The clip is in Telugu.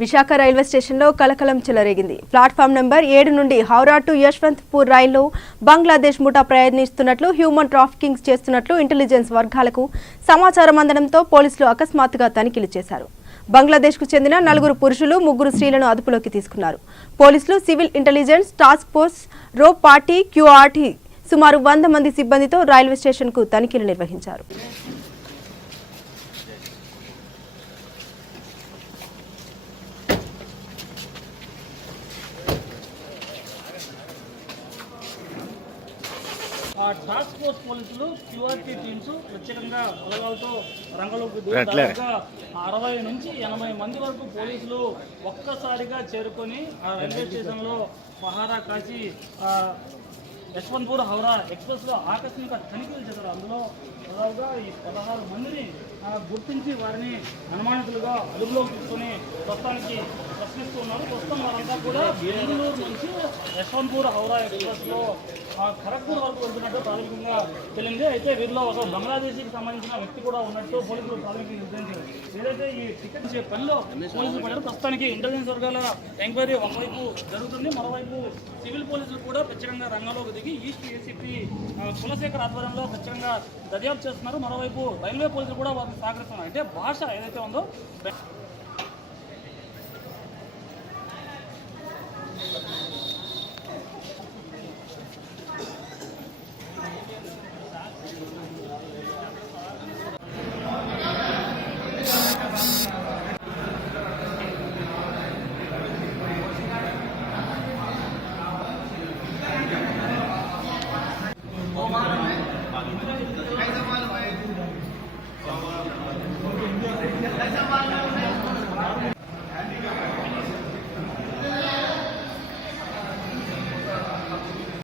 విశాఖ రైల్వే స్టేషన్లో కలకలం చెలరేగింది. ప్లాట్ఫామ్ నెంబర్ 7 నుండి హౌరా టు యశ్వంత్పూర్ రైల్లో బంగ్లాదేశ్ ముఠా ప్రయాణిస్తున్నట్లు, హ్యూమన్ ట్రాఫికింగ్ చేస్తున్నట్లు ఇంటెలిజెన్స్ వర్గాలకు సమాచారం అందడంతో పోలీసులు అకస్మాత్తుగా తనిఖీలు చేశారు. బంగ్లాదేశ్కు చెందిన 4 పురుషులు, 3 స్త్రీలను అదుపులోకి తీసుకున్నారు. పోలీసులు, సివిల్ ఇంటెలిజెన్స్ టాస్క్ ఫోర్స్, రో పార్టీ, క్యూఆర్టీ సుమారు 100 మంది సిబ్బందితో రైల్వే స్టేషన్కు తనిఖీలు నిర్వహించారు. టాస్క్ ఫోర్స్ పోలీసులు, క్యూఆర్టీ టీమ్స్ ప్రత్యేకంగా బలగాలతో రంగంలోకి దాదాపుగా 60 నుంచి 80 మంది వరకు పోలీసులు ఒక్కసారిగా చేరుకొని ఆ రైల్వే స్టేషన్లో పహారా కాచి యశ్వంత్పూర్ హౌరా ఎక్స్ప్రెస్లో ఆకస్మిక తనిఖీలు చేశారు. అందులో దాదాపుగా ఈ 16 మందిని గుర్తించి వారిని అనుమానితులుగా అదుపులోకి తీసుకొని ప్రస్తుతానికి ప్రశ్నిస్తూ ఉన్నారు. ప్రస్తుతం వారంతా కూడా బెంగళూరు నుంచి యశ్వంత్పూర్ హౌరా ఎక్స్ప్రెస్లో ఖరగ్పూర్ వరకు వెళ్తున్నట్టు ప్రాథమికంగా తెలిసింది. అయితే వీరిలో ఒక బంగ్లాదేశీకి సంబంధించిన వ్యక్తి కూడా ఉన్నట్టు పోలీసులు ప్రాథమికంగా నిర్ధారించారు. ఏదైతే ఈ టికెట్ ఇచ్చే పనిలో పోలీసులు పడ్డారు. ప్రస్తుతానికి ఇంటెలిజెన్స్ వర్గాల ఎంక్వైరీ ఒకవైపు జరుగుతుంది, మరోవైపు సివిల్ పోలీసులు కూడా ప్రత్యేకంగా రంగంలోకి దిగి ఈస్ట్ ఏసీపీ కులశేఖర్ ఆధ్వర్యంలో ప్రత్యేకంగా దర్యాప్తు చేస్తున్నారు. మరోవైపు రైల్వే పోలీసులు కూడా వారిని సహకరిస్తున్నారు. అంటే భాష ఏదైతే ఉందో